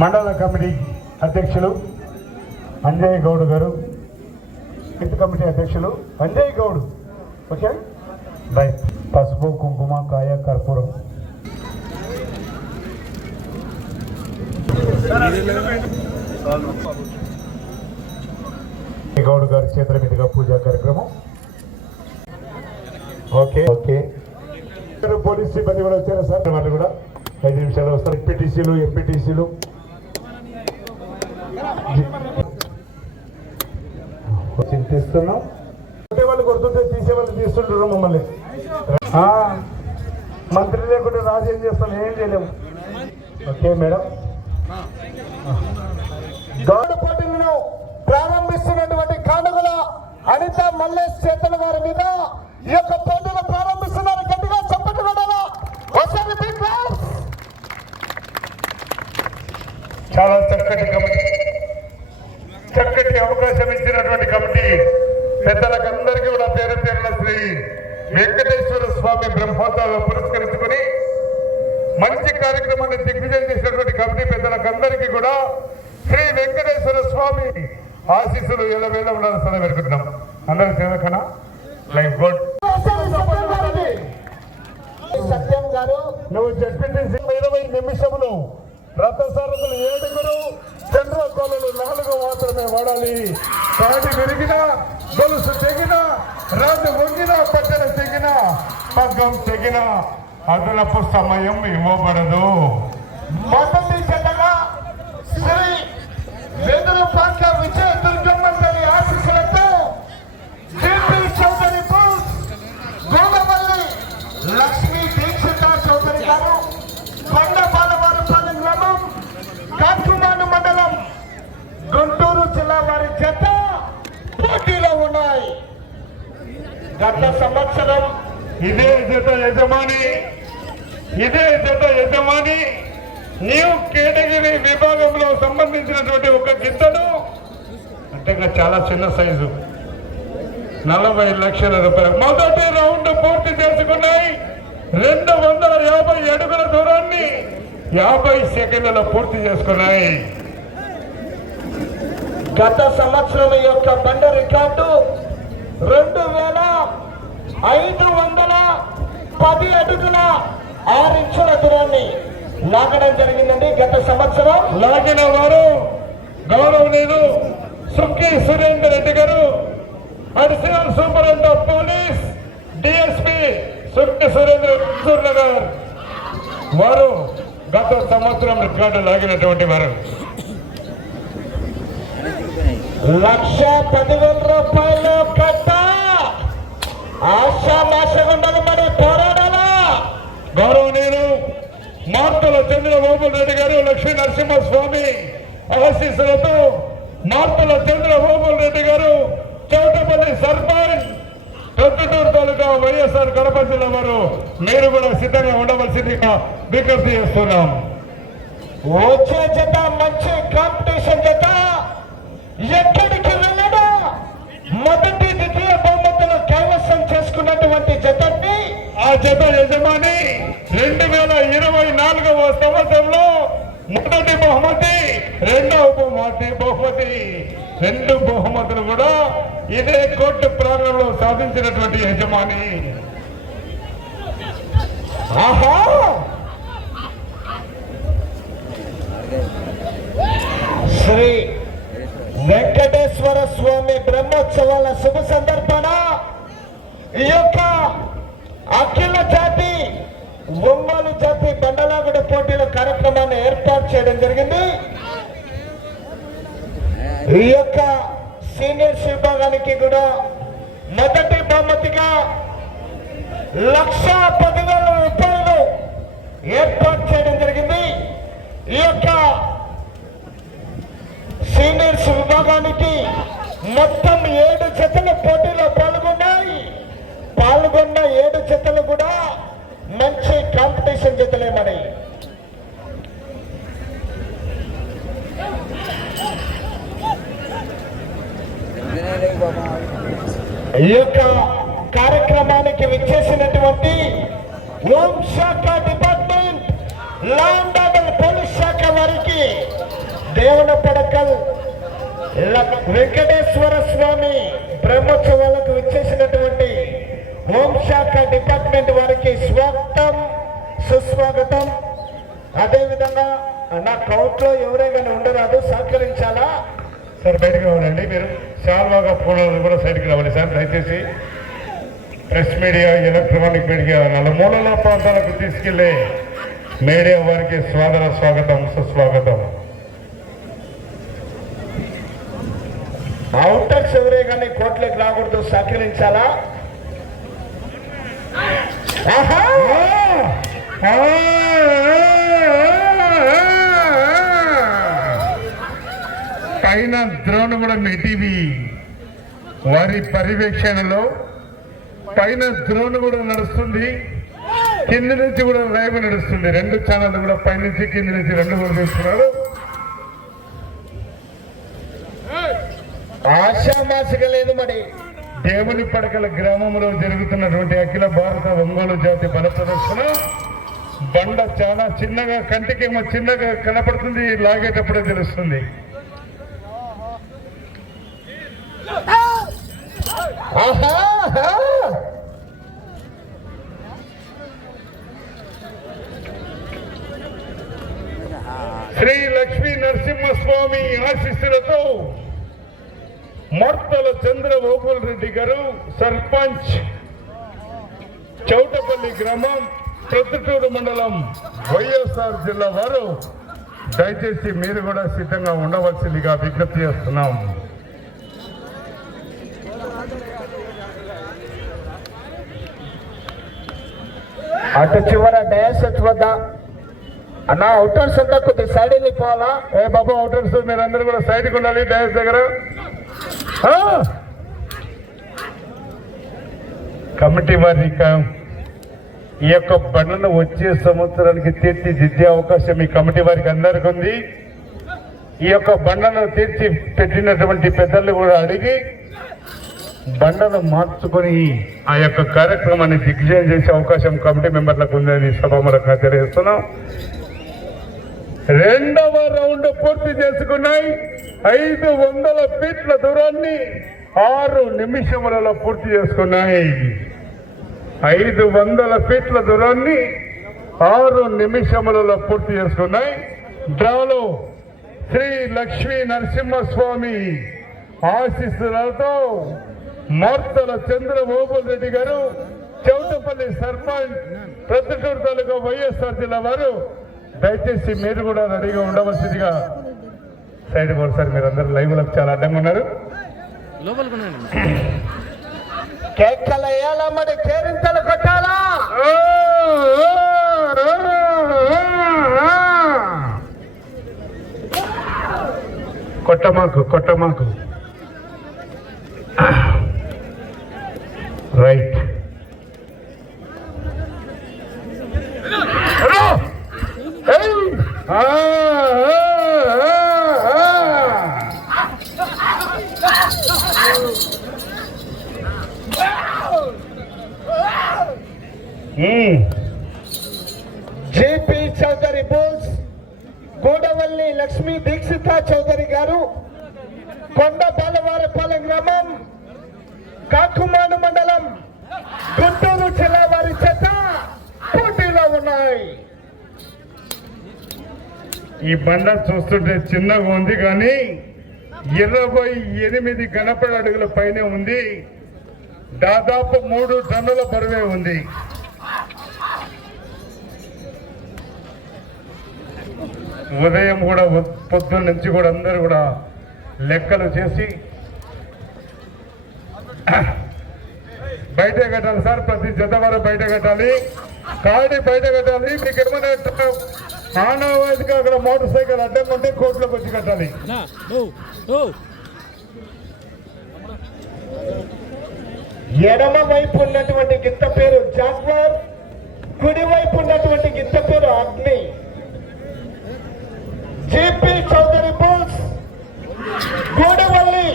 మండల కమిటీ అధ్యక్షులు అంజయ్ గౌడ్ గారు, కమిటీ అధ్యక్షులు అంజయ్ గౌడ్. Okay right. పసుపు కుంకుమ కాయ కర్పూరం గౌడ్ గారి చేతుల మీదుగా పూజా కార్యక్రమం. Okay okay. పోలీస్ సిబ్బంది కూడా వచ్చారు సార్, వాళ్ళు కూడా 5 నిమిషాలు వస్తారు. ఎంపీటీసీలు చింతిస్తున్నాం. వాళ్ళు కొడుతుంటే తీసేవాళ్ళు తీస్తుంటారు మమ్మల్ని. మంత్రి లేకుంటే రాజు ఏం చేస్తాం, ఏం చేయలేము. Okay madam. గౌడ పోటీలను ప్రారంభిస్తున్నటువంటి కానుగల అనిత మల్లేష్ చేతుల వారి మీద ఈ యొక్క పోటీలు ప్రారంభిస్తున్నారు. గట్టిగా చప్పట్లు కొట్టాలా. చాలా చక్కటి కమిటీ, చక్కటి అవకాశం ఇచ్చినటువంటి కమిటీ పెద్దలకందరికీ కూడా పేరు పేరున శ్రీ వెంకటేశ్వర స్వామి బ్రహ్మోత్సవాలు పురస్కరించుకుని మంచి కార్యక్రమాన్ని దిగ్విజయం చేసినటువంటి కమిటీ పెద్దలకందరికీ కూడా శ్రీ వెంకటేశ్వర స్వామి ఆశీస్సులు ఎల్లవేళ ఉండాలని సలహా పెట్టుకుంటున్నాం. అందరూ సేవకనా లైఫ్ గుడ్. సత్యం గారు, నువ్వు చెప్పిన 20 నిమిషములు రథసారథులు 7 చంద్ర కోలలు 4 మాత్రమే వాడాలి. కాడి విరిగిన, గొలుసు తెగిన, రాజు వంగిన, పట్టణ తెగిన, పగ్గం తెగిన అదనపు సమయం ఇవ్వబడదు. మొదటి జతగా శ్రీ వెదురుపాక విజయ దుర్గమ్మ తల్లి ఆశీస్సులతో జీపీ చౌదరి గోగవల్లి లక్ష్మీ దీక్షిత చౌదరి గారు, కొండ బాలవారిపాలెం గ్రామం, కాకుమాను మండలం, గుంటూరు జిల్లా వారి జత పోటీలో ఉన్నాయి. గత సంవత్సరం ఇదే జత యజమాని న్యూ కేటగిరీ విభాగంలో సంబంధించినటువంటి ఒక గిత్తను అంటే చాలా చిన్న సైజు 40 లక్షల రూపాయలు మొదటి రౌండ్ పూర్తి చేసుకున్నాయి. 250 అడుగుల దూరాన్ని 50 సెకండ్లలో పూర్తి చేసుకున్నాయి. గత సంవత్సరం యొక్క బండ రికార్డు 2510 అడుగుల 6 ఇంచుల దూరాన్ని లాగడం జరిగిందండి. గత సంవత్సరం లాగిన వారు గౌరవనీయులు సుక్కి సురేందర్ రెడ్డి గారు, additional superintendent of police DSP Sukki Surendra గారు. వారు గత సంవత్సరం రికార్డు లాగినటువంటి వారు. 1,10,000 రూపాయలు కట్ట ఆశామాషగా ఉండాలి, మరి పోరాడాలా. గౌరవనీయులు మార్తల చంద్రబాబు రెడ్డి గారు, లక్ష్మీ నరసింహస్వామి ఆశీస్సులతో మార్తల చంద్రబాబు రెడ్డి గారు, చౌటపల్లి సర్పంచ్, ప్రొద్దుటూరు తాలూకా వైఎస్ఆర్ కడప జిల్లా వారు మీరు కూడా సిద్ధంగా ఉండవలసిందిగా విజ్ఞప్తి చేస్తున్నాం. వచ్చే జత మంచి కాంపిటీషన్ జత, ఎక్కడికి వెళ్ళడా మొదటి ద్వితీయ బహుమతులు కైవసం చేసుకున్నటువంటి జతని ఆ జత యజమాని 2024వ సంవత్సరంలో మొదటి బహుమతి, రెండవ బహుమతి 2 బహుమతులు కూడా ఇదే కోర్టు ప్రాంగణంలో సాధించినటువంటి యజమాని. ఆహా, శ్రీ వెంకటేశ్వర స్వామి బ్రహ్మోత్సవాల శుభ సందర్భాన ఈ యొక్క అఖిల జాతి ఒంగోలు జాతి బండలాగుడు పోటీల కార్యక్రమాన్ని ఏర్పాటు చేయడం జరిగింది. ఈ యొక్క సీనియర్స్ విభాగానికి కూడా మొదటి బహుమతిగా 1,10,000 రూపాయలు ఏర్పాటు చేయడం జరిగింది. ఈ యొక్క సీనియర్స్ విభాగానికి మొత్తం 7 జతలు పోటీలో పాల్గొన్నాయి. పాల్గొన్న 7 జతలు కూడా మంచి కాంపిటీషన్ జతలే. మరి ఈ యొక్క కార్యక్రమానికి విచ్చేసినటువంటి హోంశాఖ డిపార్ట్మెంట్, ల్యాండ్ ఆర్డర్ పోలీస్ శాఖ వారి దేవన పడకల్ వెంకటేశ్వర స్వామి బ్రహ్మోత్సవాలకు విచ్చేసినటువంటి హోంశాఖ డిపార్ట్మెంట్ వారికి స్వాగతం సుస్వాగతం. అదేవిధంగా నా కౌంట్ లో ఎవరైనా ఉండరాదు, సహకరించాలా సార్. బయటకు రావాలండి మీరు. శాల్వాగా ఫోన్లు కూడా సైడ్కి రావాలి సార్. దయచేసి ప్రెస్ మీడియా, ఎలక్ట్రానిక్ మీడియా నలుమూలల ప్రాంతాలకు తీసుకెళ్లే మీడియా వారికి స్వాగతం సుస్వాగతం. అవుటర్స్ ఎవరే కానీ కోట్లకి రాకూడదు, సహకరించాలా. పైన ద్రోణ్ కూడా మెటీవీ వారి పర్యవేక్షణలో పైన ద్రోణ్ కూడా నడుస్తుంది, కింది నుంచి కూడా లైవ్ నడుస్తుంది. 2 ఛానల్ కూడా పైనుంచి కింది నుంచి 2 కూడా చూస్తున్నారు. ఆశామాసిగా లేదు మరి. దేవుని పడకల గ్రామంలో జరుగుతున్నటువంటి అఖిల భారత ఒంగోలు జాతి బల ప్రదర్శన బండ చాలా చిన్నగా, కంటికేమో చిన్నగా కనపడుతుంది, లాగేటప్పుడే తెలుస్తుంది. శ్రీ లక్ష్మీ నరసింహస్వామి ఆశీస్సులతో మర్తల చంద్రబాబుల్ రెడ్డి గారు, సర్పంచ్, చౌటపల్లి గ్రామం, ప్రొద్దుటూరు మండలం, వైఎస్ఆర్ జిల్లా వారు దయచేసి మీరు కూడా సిద్ధంగా ఉండవలసిందిగా విజ్ఞప్తి చేస్తున్నాం. అటు చివర డయాస్ వద్ద అన్న అవుటర్స్ అంతా కొద్దిగా సైడ్ వెళ్ళిపోవాలా. ఏ బాబు అవుటర్స్ మీరందరూ కూడా సైడ్కి ఉండాలి డయాస్ దగ్గర. కమిటీ వారి ఈ యొక్క బండ్లను వచ్చే సంవత్సరానికి తీర్చిదిద్దే అవకాశం ఈ కమిటీ వారికి అందరికీ ఉంది. ఈ యొక్క బండ్లను తీర్చి పెట్టినటువంటి పెద్దలు కూడా అడిగి బండను మార్చుకొని ఆ యొక్క కార్యక్రమాన్ని దిగ్విజయం చేసే అవకాశం కమిటీ మెంబర్లకు ఉందని సభాముఖంగా తెలియజేస్తున్నాం. 2వ రౌండ్ పూర్తి చేసుకున్నాయి. 500 ఫీట్ల దూరాన్ని 6 నిమిషములలో పూర్తి చేసుకున్నాయి. 500 ఫీట్ల దూరాన్ని 6 నిమిషములలో పూర్తి చేసుకున్నాయి. డ్రాలో శ్రీ లక్ష్మీ నరసింహస్వామి ఆశీస్సులతో మర్తల చంద్రబాబుల్ రెడ్డి గారు, చౌటపల్లి సర్పంచ్, ప్రొద్దుటూరు తాలూకా వైఎస్ఆర్ జిల్లా వారు దయచేసి మీరు కూడా రెడీగా ఉండవలసిందిగా. సైడ్ పోరు సార్, మీరు అందరూ లైవ్ లకు చాలా అడ్డంగా ఉన్నారు. కేకలు వేయాలా మరి, కేరింతలు కొట్టాలా. కొట్టమాకు రైట్. జేపీ చౌదరి బోల్స్, గోడవల్లి లక్ష్మీ దీక్షిత చౌదరి గారు, కొండ బాలవారపాలెం గ్రామం, కాకుమాను మండలం, గుంటూరు జిల్లా వారి చేత పోటీలో ఉన్నాయి. ఈ బండ చూస్తుంటే చిన్నగా ఉంది కానీ 28 గణపడ అడుగుల పైనే ఉంది. దాదాపు 3 టన్నుల బరువే ఉంది. ఉదయం కూడా పొద్దున్న నుంచి కూడా అందరూ కూడా లెక్కలు చేసి బయట కట్టాలి సార్. ప్రతి జత వారు బయట కట్టాలి, కాడి బయట కట్టాలి. మీకు ఏమైనా మానవాధిగా అక్కడ మోటార్ సైకిల్ అడ్డం ఉంటే కోర్టులోకి వచ్చి కట్టాలి. ఎడమ వైపు ఉన్నటువంటి గిత్త పేరు జాగ్వార్, కుడి వైపు ఉన్నటువంటి గిత్త పేరు అగ్ని. జేపీ చౌదరి బోల్స్, గోడవల్లి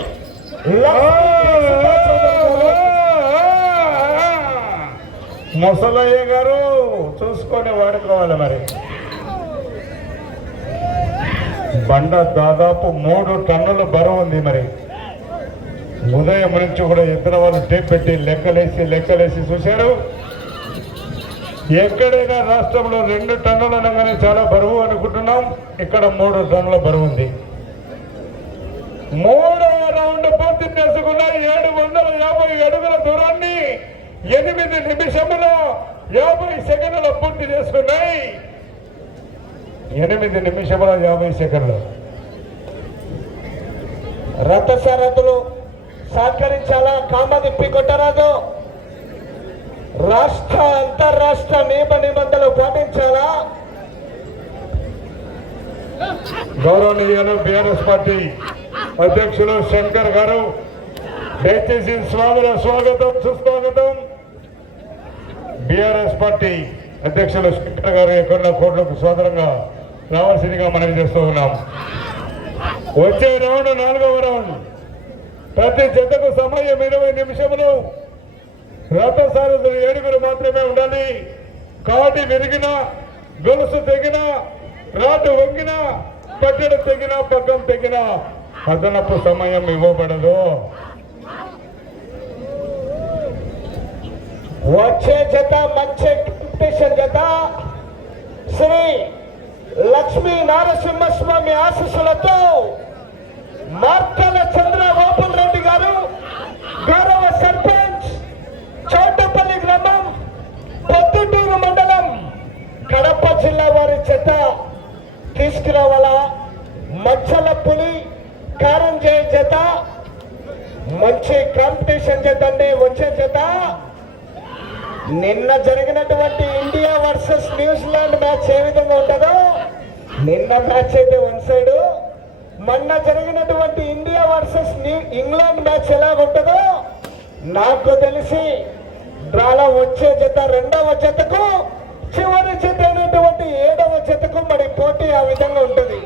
ముసలయ్య గారు చూసుకొని వాడుకోవాలి మరి. బండ దాదాపు 3 టన్నుల బరువు ఉంది. మరి ఉదయం నుంచి కూడా ఇద్దరు వాళ్ళు టేప్ పెట్టి లెక్కలేసి చూశారు. ఎక్కడైనా రాష్ట్రంలో 2 టన్నులు అనగానే చాలా బరువు అనుకుంటున్నాం. ఇక్కడ 3 టన్నుల బరువు ఉంది. 3వ రౌండ్ పూర్తి చేసుకున్న 750 అడుగుల దూరాన్ని 8 నిమిషముల 50 సెకండ్లు పూర్తి చేసుకున్నాయి. 8 నిమిషముల 50 సెకండ్లు. రథసారథులు సహకరించాలా, కామదిప్పి కొట్టరాదు. రాష్ట్ర అంతర్రాష్ట్ర నియమ నిబంధనలు పాటించాలా. గౌరవనీయులు బీఆర్ఎస్ పార్టీ అధ్యక్షులు శంకర్ గారు దయచేసి స్వాగతం సుస్వాగతం. బీఆర్ఎస్ పార్టీ అధ్యక్షులు శంకర్ గారు ఎక్కడ కోట్లకు సోదరంగా రావాల్సిందిగా మనవి చేస్తూ ఉన్నాం. వచ్చే రౌండ్ 4వ రౌండ్. ప్రతి జతకు సమయం 20 నిమిషములు. రథసారథులు 7 మాత్రమే ఉండాలి. కాటి విరిగిన, గొలుసు తెగిన, రాటు వంగిన, పట్టెడ తెగిన, పగ్గం తెగిన అదనపు సమయం ఇవ్వబడదు. వచ్చే జత మంచి కాంపిటీషన్ జత. శ్రీ లక్ష్మీ నారసింహస్వామి ఆశీస్సులతో మార్కల చంద్ర ఓపల్ రెడ్డి గారు, గౌరవ సర్పంచ్, చౌటపల్లి గ్రామం, పొద్దుటూరు మండలం, కడప జిల్లా వారి జత తీసుకురావాలా. మచ్చల పులి కారంజయ జత మంచి కాంపిటీషన్ జత అండి. వచ్చే జత నిన్న జరిగినటువంటి ఇండియా వర్సెస్ న్యూజిలాండ్ మ్యాచ్ ఏ విధంగా ఉంటుందో, నిన్న మ్యాచ్ అయితే 1 సైడ్, మొన్న జరిగినటువంటి ఇండియా వర్సెస్ ఇంగ్లాండ్ మ్యాచ్ ఎలా ఉంటుందో నాకు తెలిసి డ్రాలో వచ్చే జత 2వ జతకు, చివరి జత అయినటువంటి 7వ జతకు మరి పోటీ ఆ విధంగా ఉంటుంది.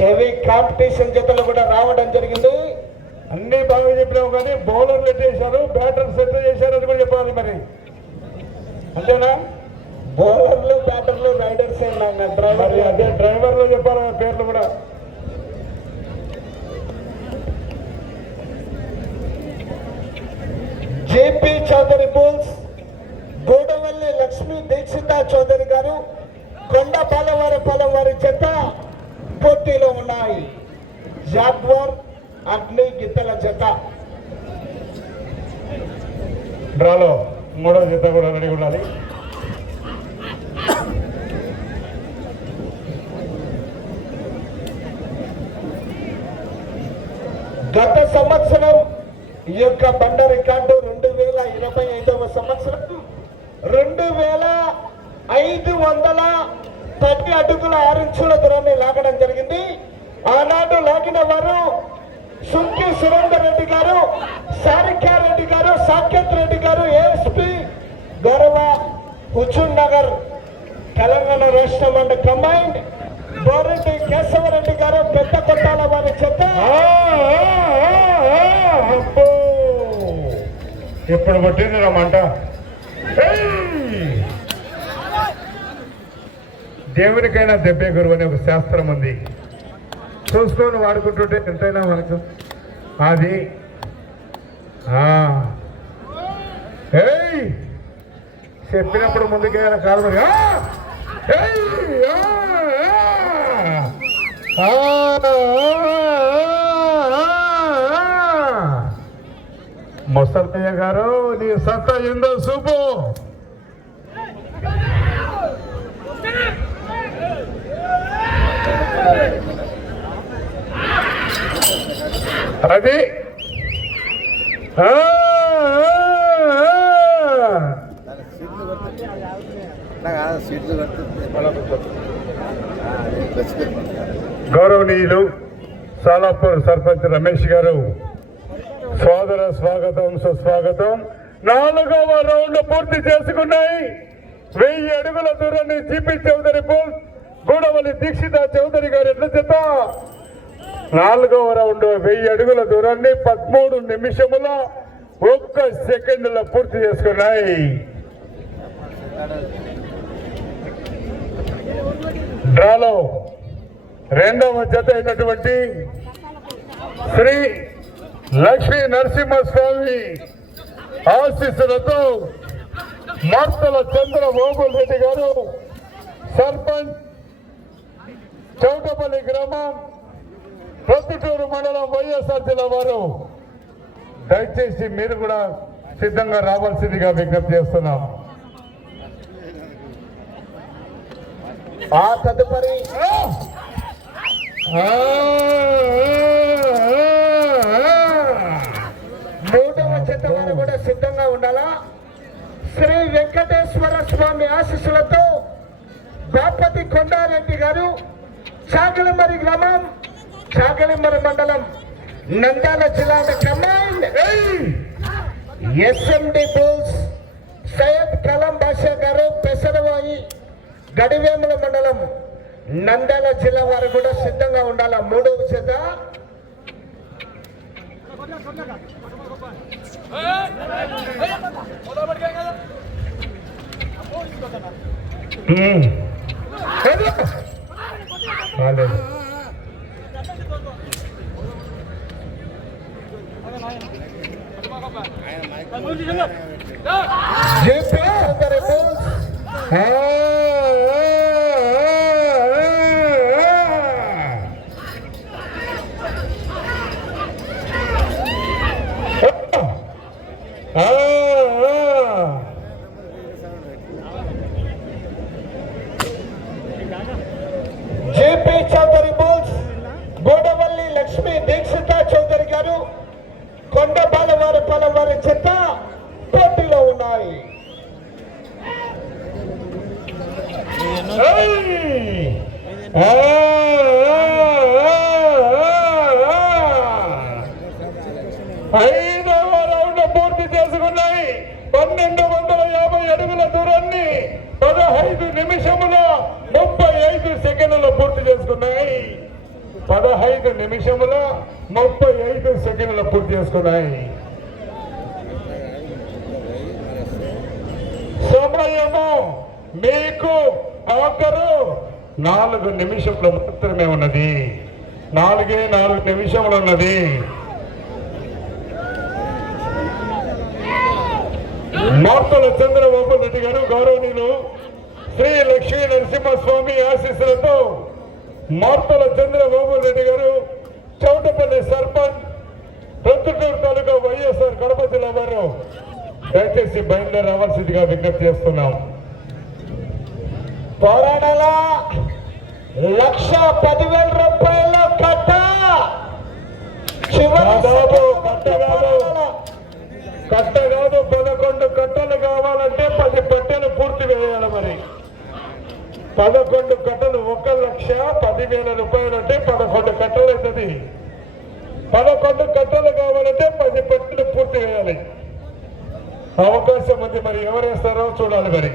హెవీ కాంపిటీషన్ జతలు కూడా రావడం జరిగింది. అన్ని బాగా చెప్పినావు కానీ బౌలర్లు ఎట్టేశారు, బ్యాటర్ సెట్ చేశారు అని కూడా చెప్పాలి. మరి అంతేనా? బౌలర్లు, బ్యాటర్లు, రైడర్స్ మరి అదే డ్రైవర్లు చెప్పాలి పేర్లు కూడా. జేపీ చౌదరి బుల్స్, గోడవల్లి లక్ష్మీ దీక్షిత చౌదరి గారు, కొండపాలవారి వారి జత పోటీలో ఉన్నాయి. జాగ్వార్, అగ్ని గిత్తల జత. డ్రాలో 3వ జత కూడా రెడీ ఉండాలి. గత సంవత్సరం ఈ యొక్క బండ రికార్డు 2025వ సంవత్సరం 2510 అడుగుల 6 ఇంచుల దూరాన్ని లాగడం జరిగింది. ఆనాడు లాగిన వారు సుంకి సురేందర్ రెడ్డి గారు, సారిక్యారెడ్డి గారు, సాకేత్ రెడ్డి గారు, ఏఎస్పీ గౌరవ హుజూర్ నగర్ తెలంగాణ రాష్ట్రం అండ్ కంబైన్డ్, బోరెడ్డి కేశవరెడ్డి గారు, పెద్ద కొట్టాల వారి చెత్త. ఇప్పుడు కొట్టింది రమ్మంట. దేవునికైనా దెబ్బే గురువు అనే ఒక శాస్త్రం ఉంది. చూసుకొని వాడుకుంటుంటే ఎంతైనా మనకు అది. చెప్పినప్పుడు ముందుకేయాలి కాదు. మరి ముసలయ్య గారు, నీ సత్తా ఏందో చూపు. అది గౌరవనీయులు సాలాపూర్ సర్పంచ్ రమేష్ గారు, సోదర స్వాగతం సుస్వాగతం. 4వ రౌండ్ పూర్తి చేసుకున్నాయి. 1000 అడుగుల దూరాన్ని జీపీ చౌదరి బుల్, గూడవల్లి దీక్షిత చౌదరి గారి ఎట్ల చేత 4వ రౌండ్ 1000 అడుగుల దూరాన్ని 13 నిమిషముల 1 సెకండ్ల పూర్తి చేసుకున్నాయి. డ్రాలో రెండవ జత అయినటువంటి శ్రీ లక్ష్మీ నరసింహస్వామి ఆశీస్సులతో మార్తల చంద్రబాబు రెడ్డి గారు సర్పంచ్ చౌటపల్లి గ్రామం ప్రొద్దుటూరు మండలం వైఎస్ఆర్ జిల్లా వారు దయచేసి మీరు కూడా సిద్ధంగా రావాల్సిందిగా విజ్ఞప్తి చేస్తున్నాం. ఆ తదుపరి మూడవ జత వారు కూడా సిద్ధంగా ఉండాలా. శ్రీ వెంకటేశ్వర స్వామి ఆశీస్సులతో బాపతి కొండారెడ్డి గారు చాగలిమరి గ్రామం చాగలిమరి మండలం నంద్యాల జిల్లా కమాండ్ ఎస్ఎండి బుల్స్ సయ్యద్ కలాం బాషా గారు పెసరవాయి గడివేముల మండలం నంద్యాల జిల్లా వారు కూడా సిద్ధంగా ఉండాలా. మూడవ జత జేపీ చౌదరి బోల్స్ గోడవల్లి లక్ష్మీ దీక్షిత చౌదరి గారు కొండపాలవారి వారి చెత్త పోటీలో ఉన్నాయి. ఐదవ రౌండ్ పూర్తి చేసుకున్నాయి. 1250 అడుగుల దూరాన్ని 15 నిమిషముల 35 సెకండ్లలో పూర్తి చేసుకున్నాయి. 15 నిమిషముల 35 సెకండ్లలో పూర్తి చేసుకున్నాయి. సమయము మీకు ఆఖరు 4 నిమిషములు మాత్రమే ఉన్నది. 4 నిమిషములు ఉన్నది. మార్తల చంద్రబాబు రెడ్డి గారు గౌరవనీయులు శ్రీ లక్ష్మీ నరసింహస్వామి ఆశీస్సులతో మార్తల చంద్రబాబు రెడ్డి గారు చౌటపల్లి సర్పంచ్ ప్రొద్దుటూరు తాలూకా వైఎస్ఆర్ కడప జిల్లా వారు దయచేసి బయలుదేరి రావాల్సిందిగా విజ్ఞప్తి చేస్తున్నాం. పోరాడాల 1,10,000 రూపాయల కట్ట కట్ట కాదు 11 కట్టలు కావాలంటే 10 పట్టెలు పూర్తి వేయాలి. మరి 11 కట్టలు 1,10,000 రూపాయలు అంటే 11 కట్టలు అవుతుంది. 11 కట్టలు కావాలంటే 10 పట్టెలు పూర్తి వేయాలి. అవకాశం ఉంది. మరి ఎవరు వేస్తారో చూడాలి. మరి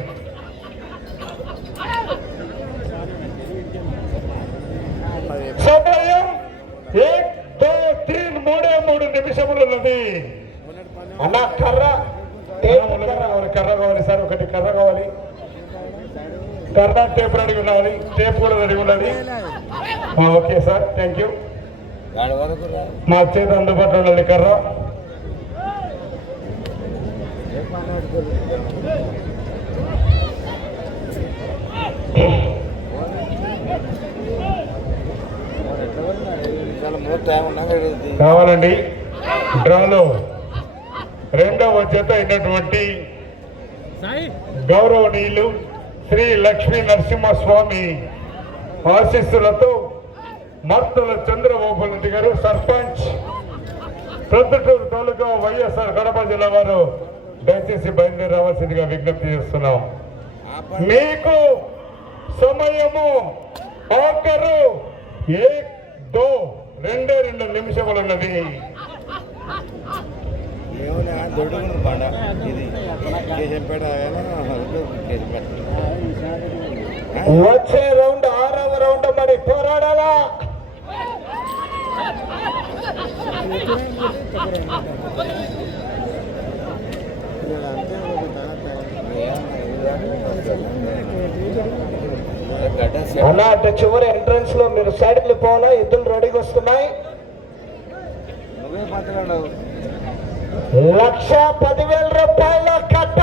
సమయం 1, 2, 3 3 నిమిషములు ఉన్నది. అన్న కర్ర కావాలి సార్. ఒకటి కర్ర కావాలి. కర్ర టేప్ రెడీ ఉండాలి. టేప్ కూడా రెడీ ఉండాలి. Okay sir, thank you. మా చేతి అందుబాటులో ఉండాలి కర్ర. కావాలండి. డ్రాలో రెండవ జత అయినటువంటి గౌరవనీయులు శ్రీ లక్ష్మీ నరసింహస్వామి ఆశీస్సులతో మార్తల చంద్రబాబు రెడ్డి గారు సర్పంచ్ ప్రొద్దుటూరు తాలూకా వైఎస్ఆర్ కడప జిల్లా వారు దయచేసి బయలుదేరి రావాల్సిందిగా విజ్ఞప్తి చేస్తున్నాం. మీకు సమయము ఆఖరు 1, 2 నిమిషములు ఉన్నది. వచ్చే రౌండ్ 6వ రౌండ్ మరి పోరాడాలా. అన్న అన్న అటు చివరి ఎంట్రన్స్ లో మీరు సైడ్ వెళ్ళిపోవాలా, ఎద్దులు రెడీగా వస్తున్నాయి. 1,10,000 రూపాయల కట్ట.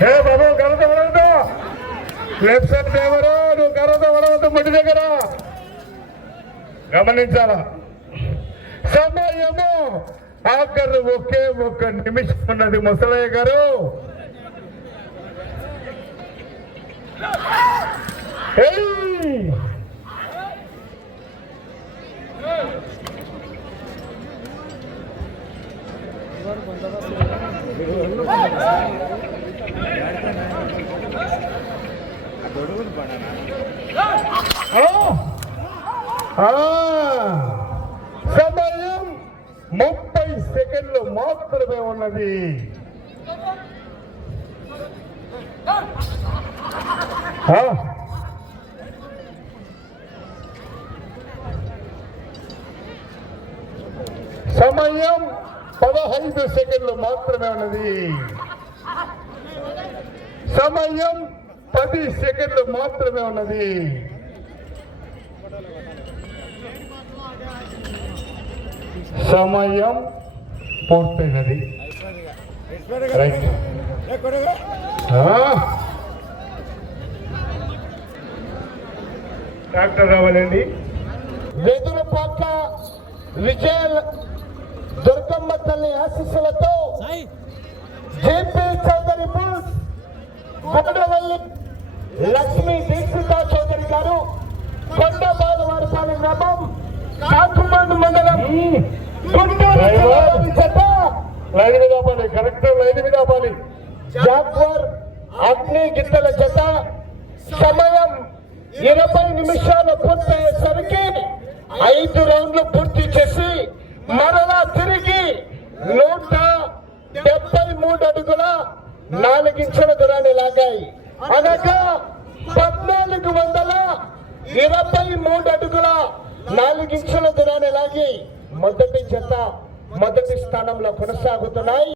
హే బాబు గరద పడవద్దు, లెఫ్ట్ సైడ్ డ్రైవరు నువ్వు గరద పడవద్దు, మట్టి దగ్గర గమనించాలా. సమయము ఆఖరు ఒకే ఒక్క నిమిషం ఉన్నది ముసలయ్య గారు. సమయం 30 సెకండ్లు మాత్రమే ఉన్నది. సమయం 15 సెకండ్లు మాత్రమే ఉన్నది. సమయం 10 సెకండ్లు మాత్రమే ఉన్నది. సమయం పూర్తయినది. రైట్. డాక్టర్ రావాలండి. వెదురు పక్క విజయ దుర్గమ్మ తల్లి ఆశీస్సులతో జేపీ చౌదరి బుల్స్, కొండవల్లి లక్ష్మీ దీక్షిత చౌదరి గారు, కొండబాలవారిపాలెం గ్రామం, కాకుమాండ్ మండలం, గుంటూరు జిల్లా జత. లైన్ మీద ఆపాలి, కరెక్ట్ లైన్ మీద ఆపాలి. జాగ్వర్ అగ్ని గిత్తల జత. సమయం 20 నిమిషాలు పూర్తయ్యేసరికి 5 రౌండ్లు పూర్తి చేసి మరలా తిరిగి 173 అడుగుల 4 ఇంచుల దూరాన్ని లాగాయి. అనగా 1423 అడుగుల 4 ఇంచుల దూరాన్ని లాగి మొదటి జత మొదటి స్థానంలో కొనసాగుతున్నాయి.